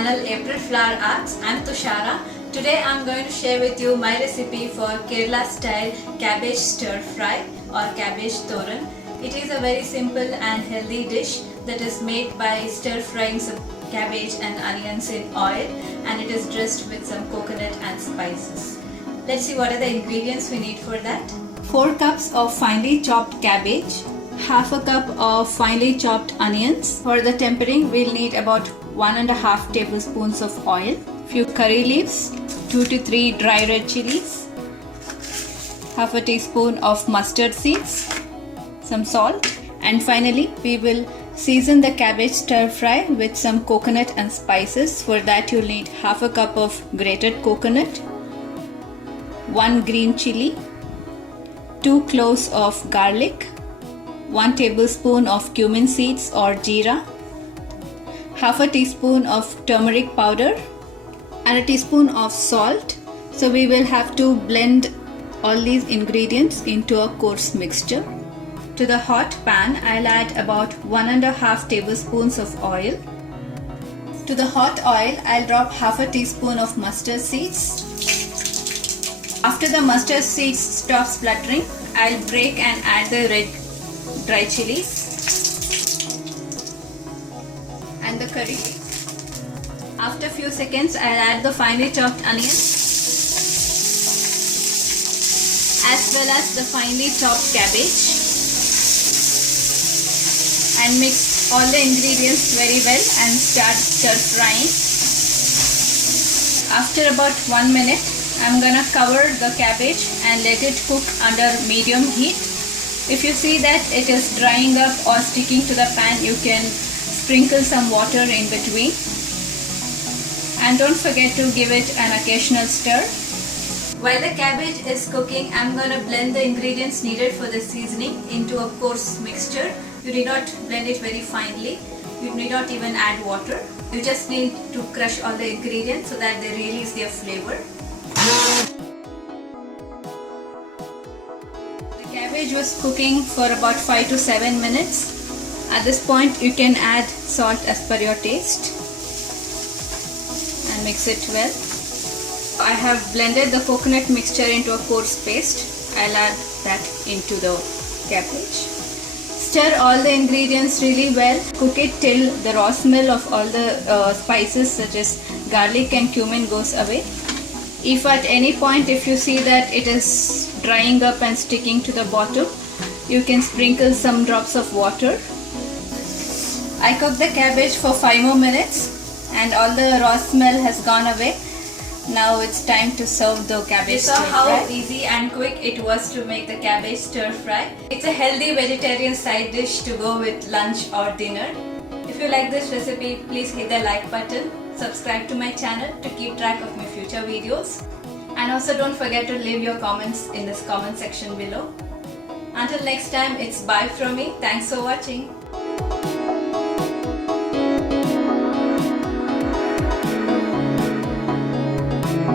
channel April Flower Arts. I'm Tushara. Today I'm going to share with you my recipe for Kerala style cabbage stir fry or cabbage thoran. It is a very simple and healthy dish that is made by stir frying some cabbage and onions in oil, and it is dressed with some coconut and spices. Let's see what are the ingredients we need for that. 4 cups of finely chopped cabbage, half a cup of finely chopped onions. For the tempering, we'll need about 1.5 tablespoons of oil, few curry leaves, 2 to 3 dry red chilies, half a teaspoon of mustard seeds, some salt, and finally we will season the cabbage stir fry with some coconut and spices. For that you'll need half a cup of grated coconut, 1 green chili, 2 cloves of garlic, 1 tablespoon of cumin seeds or jeera, half a teaspoon of turmeric powder, and a teaspoon of salt. So we will have to blend all these ingredients into a coarse mixture. To the hot pan, I'll add about 1.5 tablespoons of oil. To the hot oil, I'll drop half a teaspoon of mustard seeds. After the mustard seeds stop spluttering, I'll break and add the red dry chilies and the curry leaves. After a few seconds, I'll add the finely chopped onions as well as the finely chopped cabbage and mix all the ingredients very well and start stir frying. After about 1 minute, I'm gonna cover the cabbage and let it cook under medium heat. If you see that it is drying up or sticking to the pan, you can sprinkle some water in between. And don't forget to give it an occasional stir. While the cabbage is cooking, I'm going to blend the ingredients needed for the seasoning into a coarse mixture. You need not blend it very finely. You need not even add water. You just need to crush all the ingredients so that they release their flavor. Cabbage was cooking for about 5 to 7 minutes. At this point you can add salt as per your taste and mix it well. I have blended the coconut mixture into a coarse paste. I'll add that into the cabbage. Stir all the ingredients really well. Cook it till the raw smell of all the spices such as garlic and cumin goes away. If at any point if you see that it is drying up and sticking to the bottom, you can sprinkle some drops of water. I cooked the cabbage for 5 more minutes and all the raw smell has gone away. Now it's time to serve the cabbage stir fry. You saw how easy and quick it was to make the cabbage stir fry. It's a healthy vegetarian side dish to go with lunch or dinner. If you like this recipe, please hit the like button. Subscribe to my channel to keep track of my future videos. And also don't forget to leave your comments in this comment section below. Until next time, it's bye from me. Thanks for watching.